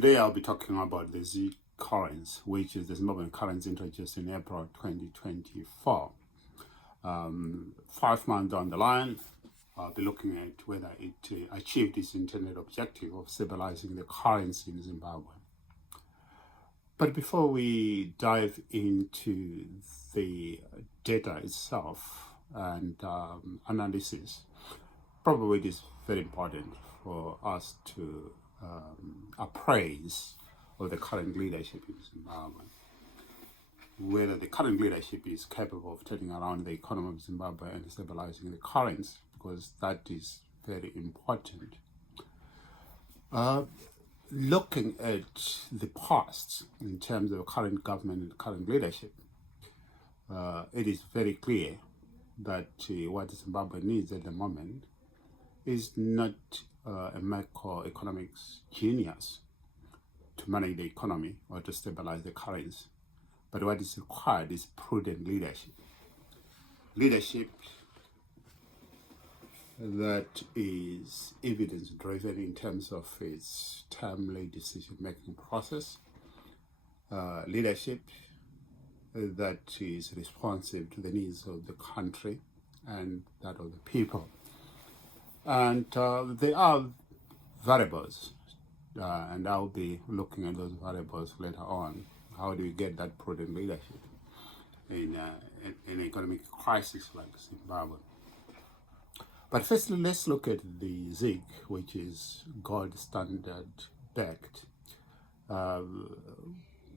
Today I'll be talking about the ZiG currency, which is the Zimbabwean currency introduced in April 2024. 5 months down the line, I'll be looking at whether it achieved its intended objective of stabilizing the currency in Zimbabwe. But before we dive into the data itself and analysis, probably it is very important for us to appraise of the current leadership in Zimbabwe, whether the current leadership is capable of turning around the economy of Zimbabwe and stabilizing the currency, because that is very important. Looking at the past in terms of current government and current leadership, it is very clear that what Zimbabwe needs at the moment is not a macroeconomics genius to manage the economy or to stabilize the currency, but what is required is prudent leadership. Leadership that is evidence-driven in terms of its timely decision-making process, leadership that is responsive to the needs of the country and that of the people. And there are variables, and I'll be looking at those variables later on. How do we get that prudent leadership in an economic crisis like Zimbabwe? But firstly, let's look at the ZiG, which is gold standard backed. Some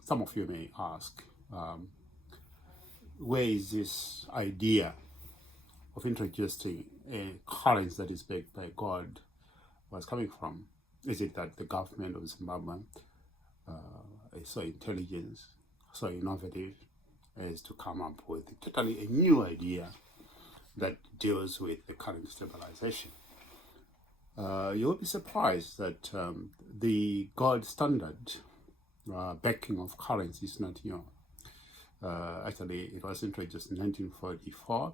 of you may ask, where is this idea of introducing a currency that is backed by gold was coming from? Is it that the government of Zimbabwe is so intelligent, so innovative, as to come up with totally a new idea that deals with the current stabilization? You'll be surprised that the gold standard backing of currency is not new. Actually, it was introduced in 1944.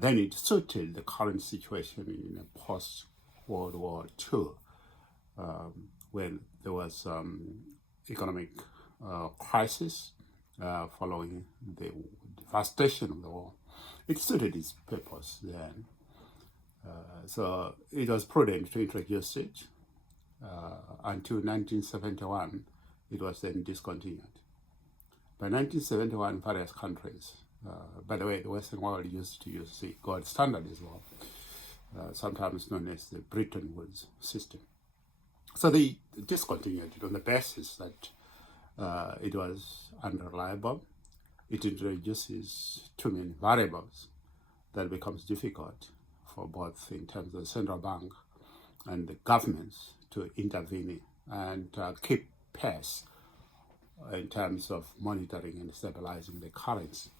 Then it suited the current situation in a post-World War II, when there was economic crisis following the devastation of the war. It suited its purpose then. So it was prudent to introduce it until 1971. It was then discontinued. By 1971, various countries, by the way, the Western world used to use the gold standard as well, sometimes known as the Bretton Woods system. So they discontinued it on the basis that it was unreliable. It introduces too many variables that becomes difficult for both in terms of the central bank and the governments to intervene and keep pace in terms of monitoring and stabilizing the currency.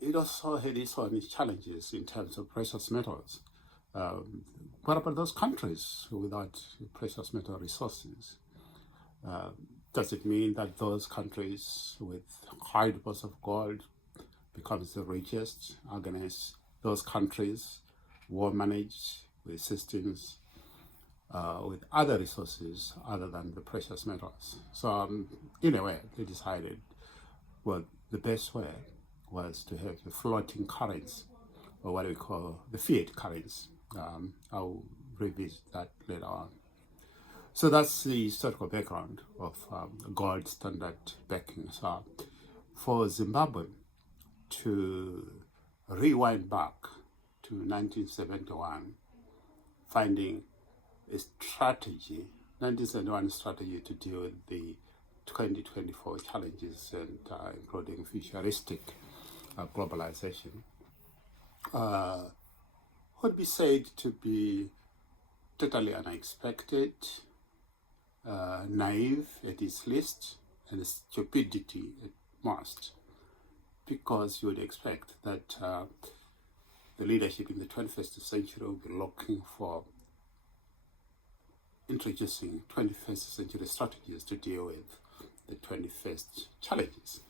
It also had its own challenges in terms of precious metals. What about those countries without precious metal resources? Does it mean that those countries with high deposits of gold becomes the richest against those countries well managed with systems with other resources other than the precious metals? So in a way, they decided, well, the best way was to have a floating currency, or what we call the fiat currency. I'll revisit that later on. So that's the historical background of gold standard backing. So for Zimbabwe to rewind back to 1971, finding a strategy, 1971 strategy to deal with the 2024 challenges and including futuristic globalization, would be said to be totally unexpected, naive at its least, and stupidity at most, because you would expect that the leadership in the 21st century will be looking for introducing 21st century strategies to deal with the 21st challenges.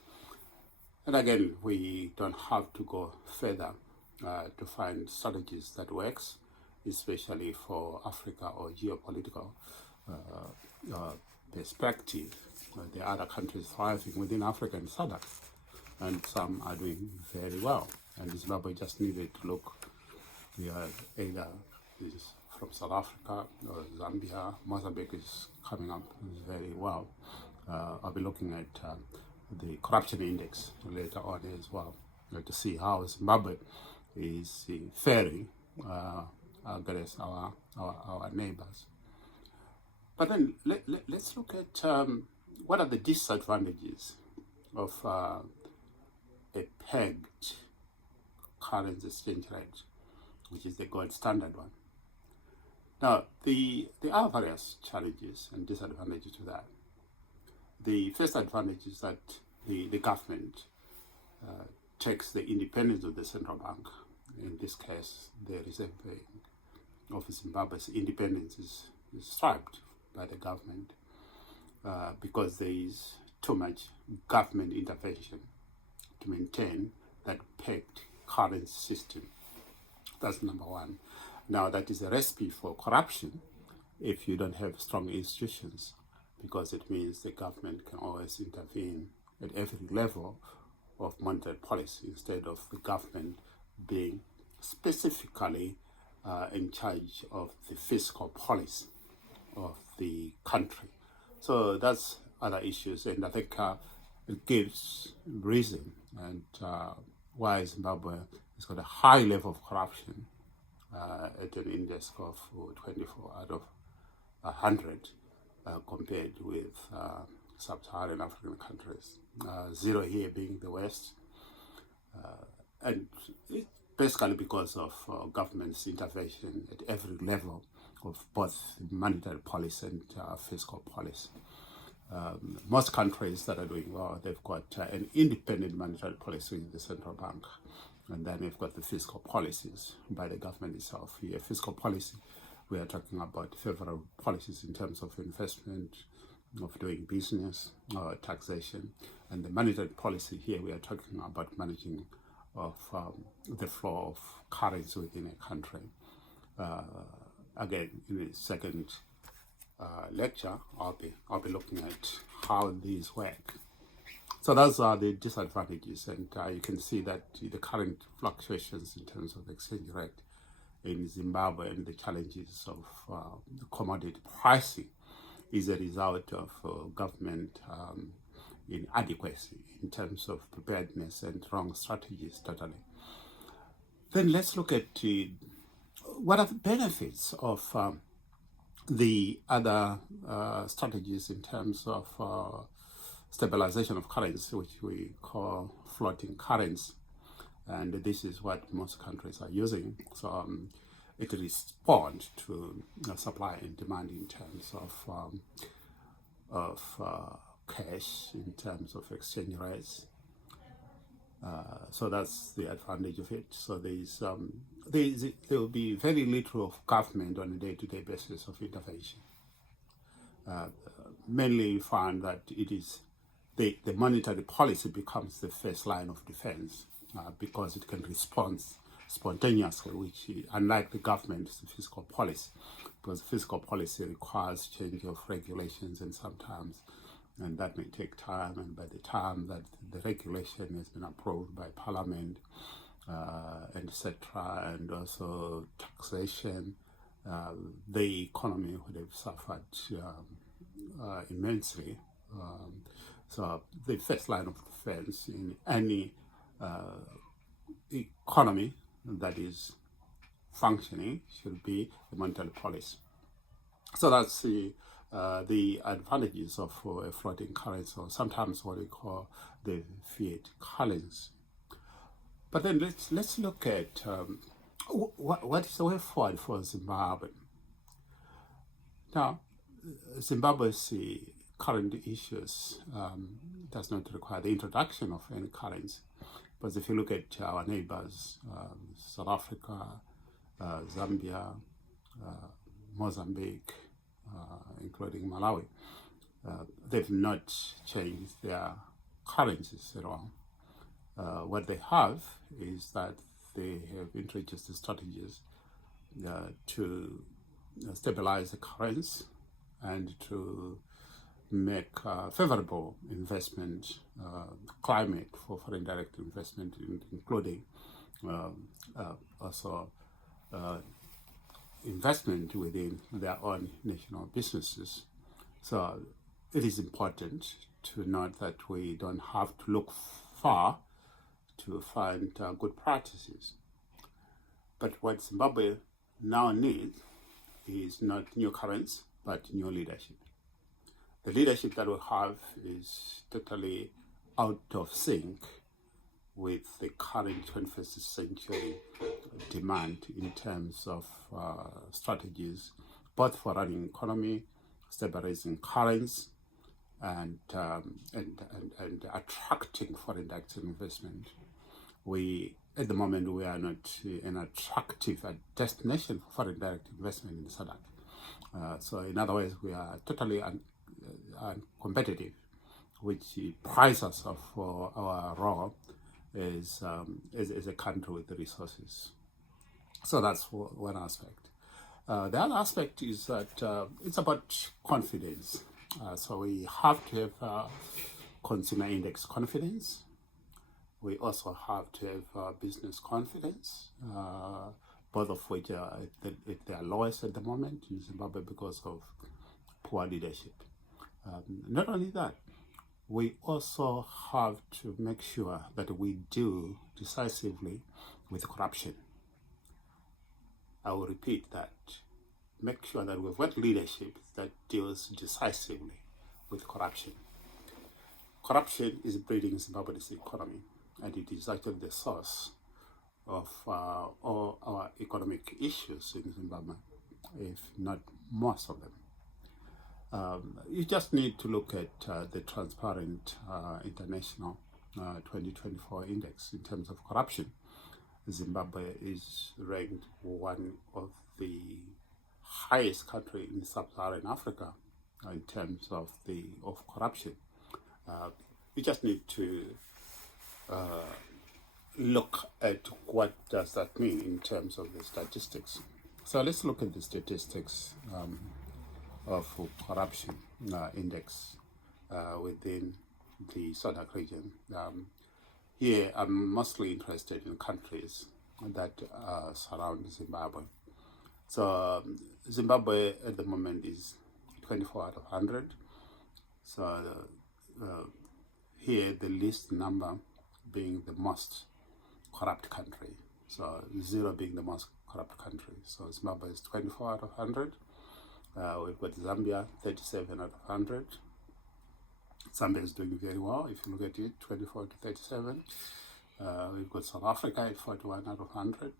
And again, we don't have to go further to find strategies that works, especially for Africa or geopolitical perspective, there are other countries thriving within Africa and SADC, and some are doing very well. And Zimbabwe just needed to look either is from South Africa or Zambia. Mozambique is coming up very well. I'll be looking at the corruption index later on as well, to see how Zimbabwe is faring against our neighbors. But then let's look at what are the disadvantages of a pegged currency exchange rate, which is the gold standard one. Now, there are various challenges and disadvantages to that. The first advantage is that the government takes the independence of the central bank. In this case, the Reserve Bank of Zimbabwe's independence is stripped by the government because there is too much government intervention to maintain that pegged currency system. That's number one. Now, that is a recipe for corruption if you don't have strong institutions, because it means the government can always intervene at every level of monetary policy instead of the government being specifically in charge of the fiscal policy of the country. So that's other issues, and I think it gives reason and why Zimbabwe has got a high level of corruption at an index of 24 out of 100 compared with sub-Saharan African countries. 0 here being the West, and it's basically because of government's intervention at every level of both monetary policy and fiscal policy. Most countries that are doing well, they've got an independent monetary policy in the central bank, and then they've got the fiscal policies by the government itself. Here, fiscal policy, we are talking about favorable policies in terms of investment, of doing business, taxation, and the monetary policy here, we are talking about managing of the flow of currency within a country. Again, in the second lecture, I'll be looking at how these work. So those are the disadvantages, and you can see that the current fluctuations in terms of the exchange rate in Zimbabwe and the challenges of commodity pricing is a result of government inadequacy in terms of preparedness and wrong strategies totally. Then let's look at what are the benefits of the other strategies in terms of stabilization of currency, which we call floating currency. And this is what most countries are using. So it responds to supply and demand in terms of cash, in terms of exchange rates. So that's the advantage of it. So there will be very little of government on a day-to-day basis of intervention. Mainly you find that it is the monetary policy becomes the first line of defense because it can respond spontaneously, which, unlike the government's fiscal policy, because fiscal policy requires change of regulations and that may take time, and by the time that the regulation has been approved by Parliament, etc., and also taxation, the economy would have suffered immensely. So the first line of defense in any economy that is functioning should be the monetary policy. So that's the advantages of a floating currency, or sometimes what we call the fiat currency. But then let's look at what is the way forward for Zimbabwe. Now, Zimbabwe's current issues does not require the introduction of any currency. But if you look at our neighbors, South Africa, Zambia, Mozambique, including Malawi, they've not changed their currencies at all. What they have is that they have introduced strategies to stabilize the currency and to make favorable investment climate for foreign direct investment, including also investment within their own national businesses. So it is important to note that we don't have to look far to find good practices. But what Zimbabwe now needs is not new currents, but new leadership. The leadership that we have is totally out of sync with the current 21st century demand in terms of strategies, both for running economy, stabilizing currency, and attracting foreign direct investment. At the moment, we are not an attractive destination for foreign direct investment in SADC. So in other words, we are totally uncompetitive, which prides us of our role as a country with the resources. So that's one aspect. The other aspect is that it's about confidence. So we have to have consumer index confidence. We also have to have business confidence, both of which are at their lowest at the moment in Zimbabwe because of poor leadership. Not only that, we also have to make sure that we deal decisively with corruption. I will repeat that. Make sure that we've got leadership that deals decisively with corruption. Corruption is breeding Zimbabwe's economy, and it is actually the source of all our economic issues in Zimbabwe, if not most of them. You just need to look at the Transparent International 2024 index in terms of corruption. Zimbabwe is ranked one of the highest country in sub-Saharan Africa in terms of corruption. You just need to look at what does that mean in terms of the statistics. So let's look at the statistics of corruption index within the SADC region. Here I'm mostly interested in countries that surround Zimbabwe. So Zimbabwe at the moment is 24 out of 100. So here the least number being the most corrupt country. So 0 being the most corrupt country. So Zimbabwe is 24 out of 100. We've got Zambia 37 out of 100. Zambia is doing very well if you look at it, 24 to 37. We've got South Africa at 41 out of 100.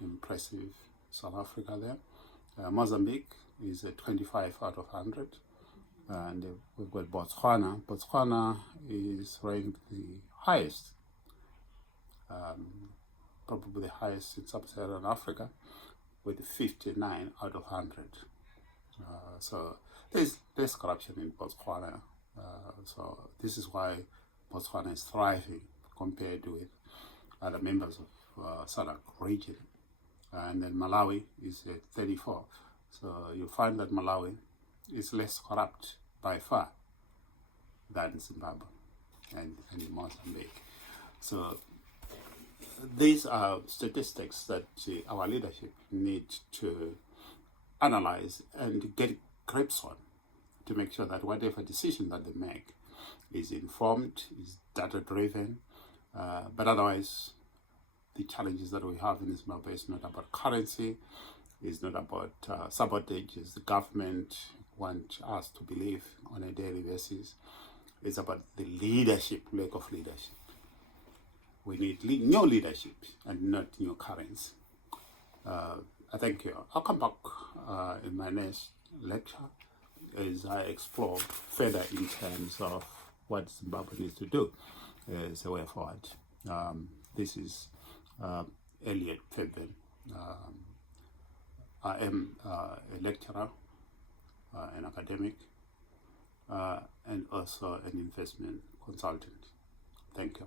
Impressive South Africa there. Mozambique is at 25 out of 100. And we've got Botswana. Botswana is ranked the highest, probably the highest in sub-Saharan Africa, with 59 out of 100. So there's corruption in Botswana. So this is why Botswana is thriving compared with other members of SADC region. And then Malawi is at 34. So you find that Malawi is less corrupt by far than Zimbabwe and Mozambique. So these are statistics that our leadership needs to analyze and get grips on to make sure that whatever decision that they make is informed, is data-driven, but otherwise the challenges that we have in Zimbabwe is not about currency, it's not about sabotages the government want us to believe on a daily basis. It's about the leadership, lack of leadership. We need new leadership and not new currency. I thank you. I'll come back in my next lecture as I explore further in terms of what Zimbabwe needs to do as a way forward. This is Elliot. I am a lecturer, an academic, and also an investment consultant. Thank you.